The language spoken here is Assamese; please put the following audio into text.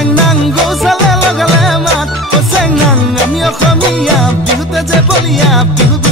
চেংনাং গৌচালে লগালে মাত চেংনাং আমি অসমীয়া বিহুতে যে বলিয়া বিহু